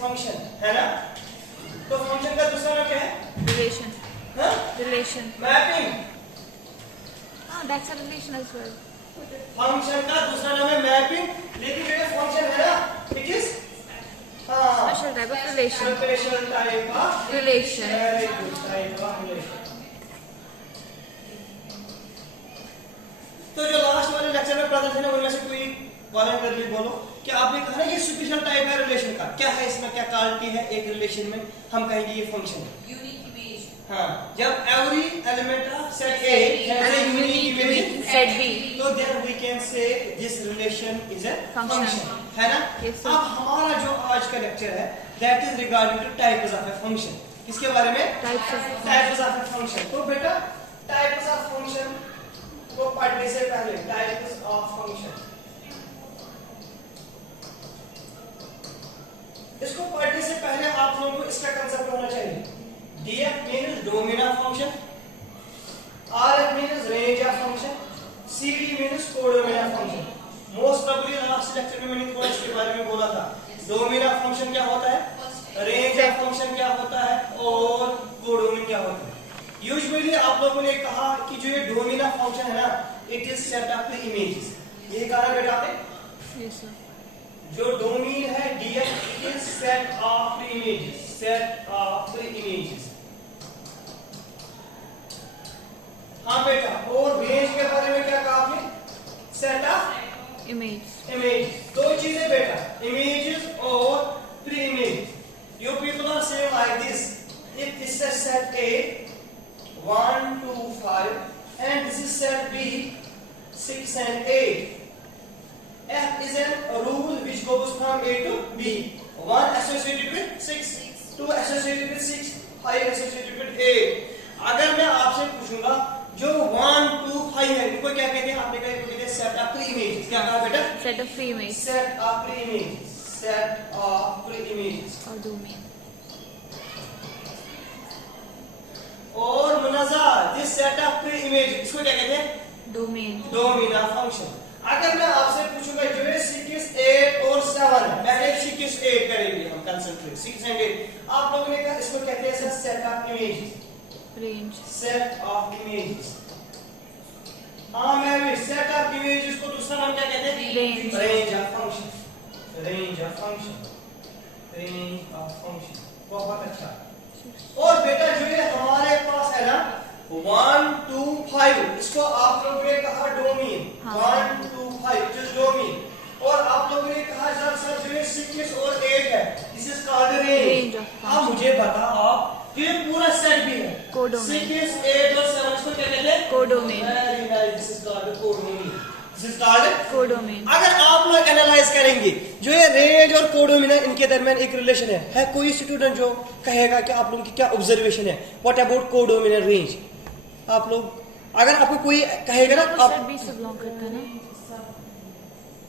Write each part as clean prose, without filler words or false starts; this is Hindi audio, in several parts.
फंक्शन, है ना? तो फंक्शन का दूसरा नाम क्या है? रिलेशन. हाँ? Relation. Mapping. That's a relation as well. Function का दूसरा नाम है मैपिंग, लेकिन जो ये फंक्शन है ना, it is special type of relation. Special type of relation. Very good type of relation. तो जो लास्ट वाले लेक्चर में पढ़ा था ना, उनमें से कोई वॉलंटियरली बोलो कि आपने कहा ना ये स्पेशल टाइप है रिलेशन का, क्या है इसमें, क्या क्वालिटी है एक रिलेशन में, हम कहेंगे ये फंक्शन है. Unique image. हाँ, जब every element of set A has a unique image in set B. तो then we can say this relation is a Function. function, है ना? Yes, sir. अब हमारा जो आज का लेक्चर है that is regarding to types of a function. किसके बारे में? Types of types of a function. तो बेटा types of function को पढ़ने से पहले types of function, इसको पढ़ने से पहले आप लोगों को इसका कंसेप्ट होना चाहिए. DF means domain of function, RF means range of function, CD means codomain of function. Most probably last lecture में मैंने थोड़ा इसके बारे में बोला था. डोमेन ऑफ फंक्शन क्या होता है, रेंज ऑफ फंक्शन क्या होता है, और कोडोमेन क्या होता है. यूजुअली आप लोगों ने कहा कि जो ये डोमेन ऑफ फंक्शन है ना, it is set of the images. ये कहा ना बेटा आपने, यस सर. जो डोमेन है DF it is set of the images, set of the images. हाँ बेटा, और रेंज के बारे में क्या कहा आपने, सेट ऑफ इमेज. इमेज. दो चीजें बेटा, इमेजेस और pre image. You people are saying like this, if this is set A 1 2 5 and this is set B 6 and 8. F is a rule which goes from A to B. 1 associated with 6, 2 associated with 6, 5 associated with 8. अगर मैं आपसे पूछूंगा जो 1 2 5 है इनको क्या कहते हैं, आपने कहा इनको कहते हैं सेट ऑफ प्री इमेजेस. क्या कहा बेटा? Set of free image. Set of pre images, set of pre images. और डोमेन. और Munaja this set of pre image, इसको क्या कहते हैं? डोमेन. Domain of function. अगर मैं आपसे पूछूंगा जो है 6 8 और 7 है, पहले 6 8 करेंगे हम, कंसंट्रेट 6 एंड 8. आप लोगों ने कहा इसको कहते हैं set of images, range. Set of images. हाँ मैं भी सेट ऑफ इमेजेस को दूसरा नाम क्या कहते हैं? Range. Range of function, range of function, range of function. बहुत अच्छा. और बेटा जो ये हमारे पास है ना 1 2 5, इसको आप लोगों ने कहा डोमेन. 1 2 5 जो डोमेन. और आप लोगों ने कहा सर जो ये 6 और 8 है, दिस इज कॉल्ड रेंज. अब मुझे बताओ आप ये पूरा सेट भी है, कोडोमेन. 6 8 और 7 इसको क्या कहते हैं? Codomain. Very nice, this is called codomain. This is called codomain. अगर आप लोग एनालाइज करेंगे जो ये रेंज और कोडोमेन है, इनके दरमियान एक रिलेशन है कोई स्टूडेंट जो कहेगा कि आप लोगों की क्या ऑब्जर्वेशन है, what about codomain and range? आप लोग अगर आपको कोई कहेगा ना आप, सेट बी से बिलोंग करता है ना.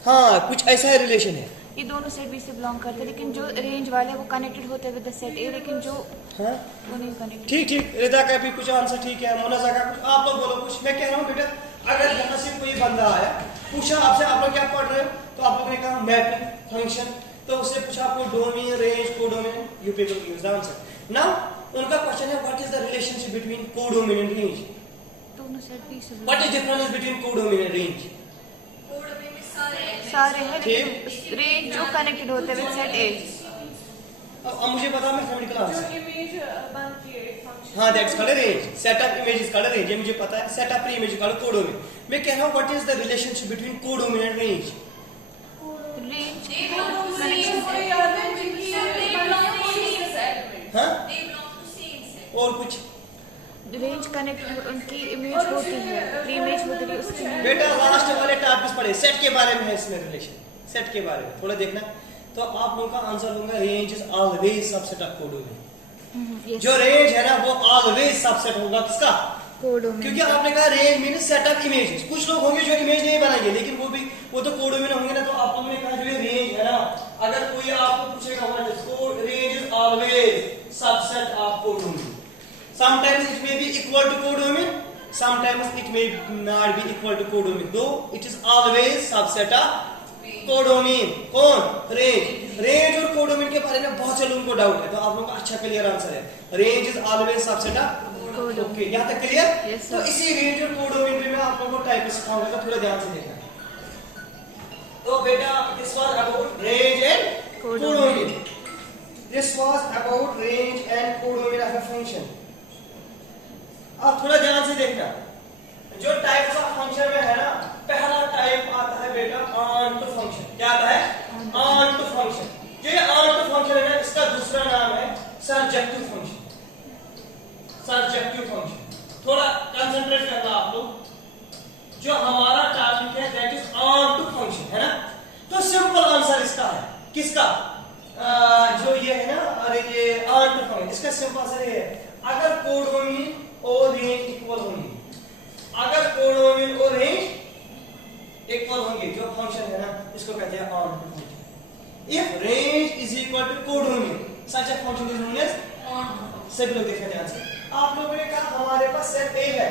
हाँ कुछ ऐसा रिलेशन है. ये दोनों सेट बी से बिलोंग करते हैं, लेकिन जो रेंज वाले वो कनेक्टेड होते हैं विद द सेट ए, लेकिन जो हाँ वो नहीं कनेक्टेड. ठीक ठीक. रिदा का भी कुछ आंसर ठीक है, मोनाजा का कुछ. आप लोग बोलो कुछ. मैं कह रहा हूँ बेटा अगर यहाँ से कोई बंदा आया, पूछा आपसे आप लोग क्या पढ़ रहे हो, तो आप लोगों ने कहा मैपिंग फंक्शन, तो उससे पूछा आपको domain range codomain, you people give the answer. Now उनका क्वेश्चन है what is the relationship between codomain and range? दोनों सेट बी से what is difference between codomain and range? Codomain में सारे हैं, लेकिन रेंज जो कनेक्टेड होते हैं विद सेट ए. अब मुझे बता मैथमेटिकल आंसर. जो इमेज बनती है एक फंक्शन. हाँ that's called range. Set of image is called range, ये मुझे पता है. Set of pre image called codomain. मैं कह रहा हूं what is the relationship between codomain and range? Range हाँ और कुछ रेंज कनेक्टेड उनकी इमेज होती है, प्री इमेज होती है उसकी. बेटा लास्ट वाले टॉपिक्स पढ़े, सेट के बारे में है इसमें रिलेशन, सेट के बारे में थोड़ा देखना. तो आप लोगों का आंसर होगा range is always subset of codomain. जो रेंज है ना वो ऑलवेज सबसेट होगा किसका? कोडोमेन. क्योंकि आपने कहा range means set of images. कुछ लोग होंगे जो इमेज नहीं बनाएंगे, लेकिन वो तो कोडोमेन होंगे ना. तो आप लोगों ने कहा जो ये रेंज है ना, अगर कोई आपको पूछेगा what is code, range is always subset of codomain. Sometimes it may be equal to codomain, sometimes it may not be equal to codomain, though it is always subset of codomain. कौन? रेंज. रेंज और कोडोमेन के के बारे में बहुत से लोगों को डाउट है, तो आप लोगों का अच्छा क्लियर आंसर है, range is always subset of codomain. Okay, यहाँ तक क्लियर? Yes, sir. तो इसी रेंज और कोडोमीन पे मैं आप लोगों को टाइप सिखाऊंगा, तो थोड़ा ध्यान से देखना। तो बेटा this was about range and codomain, this was about range and codomain of a function. आप थोड़ा ध्यान से देखना, जो टाइप्स ऑफ फंक्शन में है ना, पहला टाइप आता है बेटा ऑन टू फंक्शन। क्या आता है? Onto function. जो ये ऑन टू फंक्शन है ना, इसका दूसरा नाम है सर्जेक्टिव फंक्शन। सर्जेक्टिव फंक्शन, थोड़ा कंसंट्रेट करना आप लोग। जो हमारा टॉपिक है that is onto function, है ना? तो सिंपल आंसर इसका है, किसका? जो ये है ना, अरे ये ऑन टू फंक्शन, इसका सिंपल आंसर ये है, अगर कोडोमीन और रेंज इक्वल होंगे, अगर कोडोमीन और रेंज इक्वल होंगे, जो फंक्शन है ना, इसको कहते हैं onto function. If range is equal to codomain, such a function is known as onto function. सभी लोग देखना ध्यान से। आप लोगों ने कहा हमारे पास सेट ए है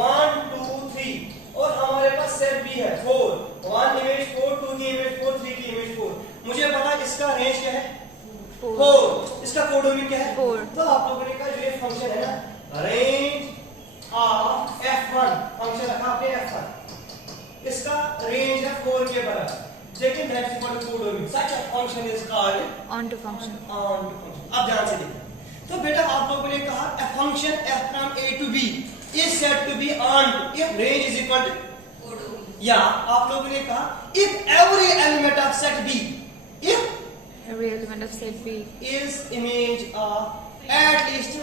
1 2 3 और हमारे पास सेट बी है 4, 1 इमेज 4, 2 की इमेज 4, 3 की इमेज 4। मुझे पता इसका रेंज क्या है? 4। इसका कोडोमीन क्या है? 4। तो आप लोगों ने कहा जो ये फंक्शन है ना, रेंज ऑफ f1, फंक्शन रखा आपने f1, इसका रेंज है 4 के बराबर, लेकिन that is called codomain. Such a function is called onto function. Onto function. अब ध्यान से देखना, तो बेटा आप लोगों ने कहा a function f from a to b is said to be on if range is equal to कोडोमीन। या आप लोगों ने कहा if every element of set b, if Every element of set B is image of at least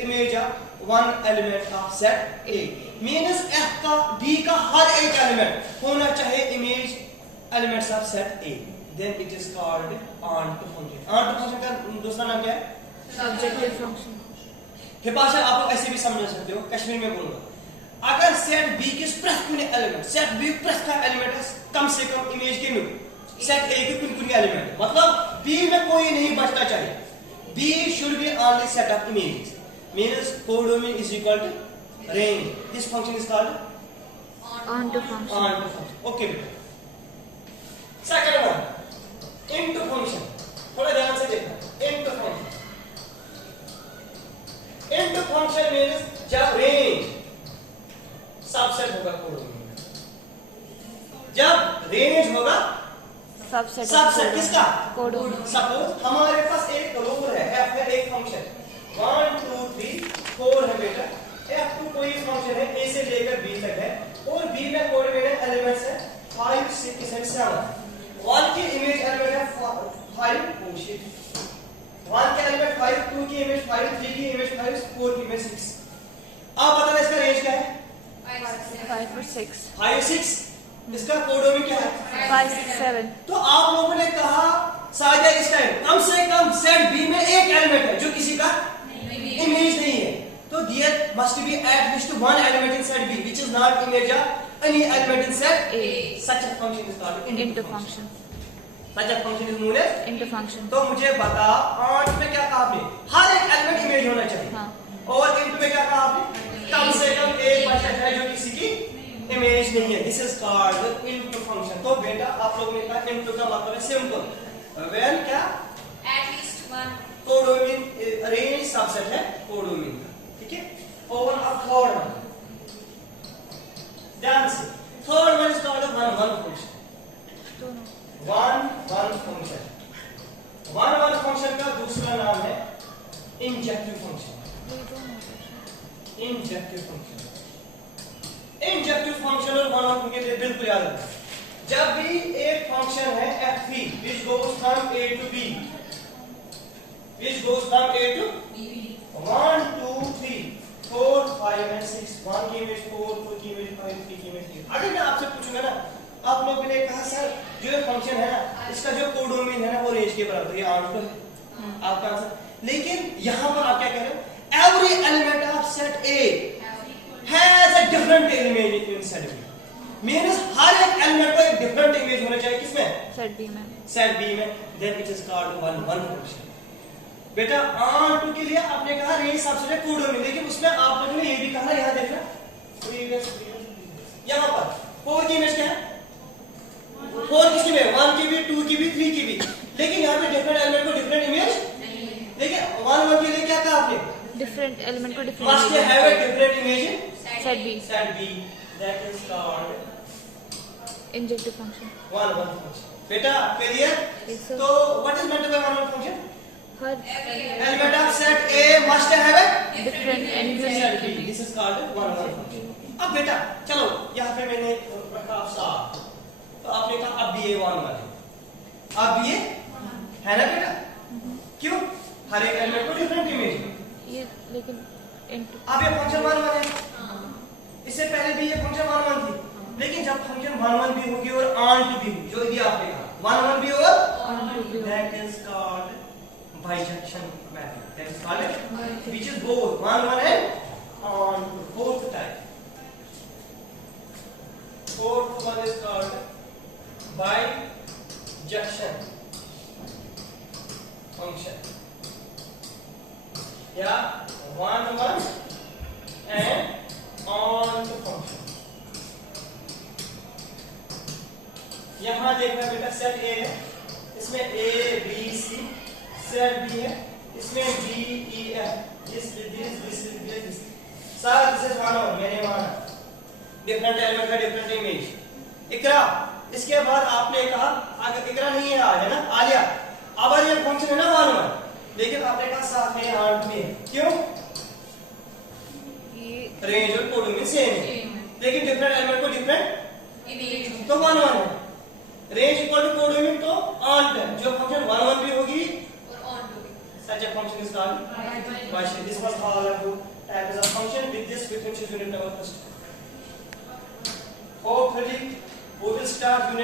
image of one element of set a, means f का b का हर एक एलिमेंट होना चाहिए image elements of set a, then it is called on to function। on to function का दूसरा नाम क्या है? Objective function. भाषा आप लोग ऐसे भी समझ सकते हो, कश्मीर में बोलूंगा, अगर सेट बी के प्रत्येक एलिमेंट, सेट बी प्रत्येक एलिमेंट है कम से कम इमेज के में सेट ए के कुछ एलिमेंट, मतलब बी में कोई नहीं बचना चाहिए, B should be only set of images, means codomain is equal to range, this function is called onto function. Onto function. Okay बेटा, सेकंड वन इनटू फंक्शन, थोड़ा ध्यान से देखना, into function. Into function means जब रेंज सबसेट होगा कोडोमीन, जब रेंज होगा सबसेट किसका? कोडोमीन। सपोज हमारे पास एक रूल है, f है एक फंक्शन 1 2 3 4 है बेटा, f2 कोई फंक्शन है a से लेकर b तक है और b में कोडोमीन एलिमेंट्स है 5 6 एंड 7। 1 की इमेज एलिमेंट है 5, 1 के एलिमेंट 5, 2 की इमेज 5, 3 की इमेज 5, 4 की इमेज 6। आप बताना इसका रेंज क्या है? 5 और 6। 5 6, इसका कोडोमीन क्या है? 5 6 7। तो आप लोगों ने कहा साजा इस टाइम कम से कम सेट बी में एक एलिमेंट है जो किसी का इमेज नहीं है, तो there must be at least one element in set B which is not image of any element in set A। Such a function is called into function. Such a function is known as into function. तो मुझे बता, ऑन में क्या कहा आपने? हर एक एलिमेंट इमेज होना चाहिए, हाँ। और इनटू में क्या कहा आपने? कम से कम एक बचा है जो किसी की इमेज नहीं है, this is called into function. तो बेटा आप लोगों ने कहा इनटू का मतलब है सिंपल, व्हेन क्या At least one codomain range subset है कोडोमीन का, ठीक है? और अब थर्ड वन, ध्यान से, third one is called one one function. One one function, one one function का दूसरा नाम है injective function. Injective function, injective function और वन वन के लिए बिल्कुल याद रखना, जब भी एक फंक्शन है f3 which goes from a to b, which goes from a to 1 2 3 4 5 and 6, 1 की इमेज 4, 2 की इमेज 5, 3 की इमेज 3। अगर मैं आपसे पूछूंगा ना, आप लोगों ने कहा सर जो ये फंक्शन है ना, इसका जो कोडोमीन है ना वो रेंज के बराबर है, ये आंसर है आपका आंसर। लेकिन यहां पर आप क्या कह रहे हो? Every element of set A has a different image in set B, means हर एक एलिमेंट को एक डिफरेंट इमेज होना चाहिए, किसमें? सेट बी में। सेट बी में, then it is called one one function. बेटा ऑन टू के लिए आपने कहा रेंज सबसेट कोडोमीन, लेकिन उसमें आप लोगों ने ये भी कहा, यहां देखना यहां पर 4 की इमेज क्या है? 4 किसकी में? 1 की भी, 2 की भी, 3 की भी, लेकिन यहाँ पे डिफरेंट एलिमेंट को डिफरेंट इमेज नहीं है। देखिए 1 1 के लिए क्या कहा आपने? डिफरेंट एलिमेंट को Must different have a different image set B set B. That is called injective function 1 1 function. बेटा क्लियर? Yes, sir. तो what is meant by 1 1 function? Her Element of set A must have a different and set B. Unique This is called 1 1 function. अब बेटा चलो यहाँ पे मैंने रखा 7 तो आपने कहा अब ये 1 1 है, अब ये है ना बेटा? क्यों? हर एक एलिमेंट को डिफरेंट इमेज। ये लेकिन इनटू अब ये फंक्शन 1 1 है, इससे पहले भी ये फंक्शन 1 1 थी, लेकिन जब फंक्शन 1 1 भी होगी और आंट भी होगी, जो भी आपने कहा 1 1 भी और that is called bijection method. That is called which is both 1 1 and aunt, both type. Fourth one is called bijection function. Yeah, 1 1 and aunt function. यहाँ देखना बेटा सेट A है, इसमें A B C, set B है, इसमें D E F, this sir this is 1 1 मैंने माना डिफरेंट एलिमेंट का डिफरेंट इमेज। इकरा, इसके बाद आपने कहा अगर इकरा नहीं है आज है ना आलिया, अब ये फंक्शन है ना 1 1, लेकिन आपने कहा साथ में आंट भी है, क्यों? ये रेंज और कोड में सेम है, लेकिन डिफरेंट एलिमेंट को डिफरेंट इमेज तो 1 1 है। रेंज इक्वल टू कोड में तो आंट है, जो फंक्शन 1 1 भी होगी और onto such a function is called bijection. This was all about types of function. With this we finish unit number first. Hopefully we will start unit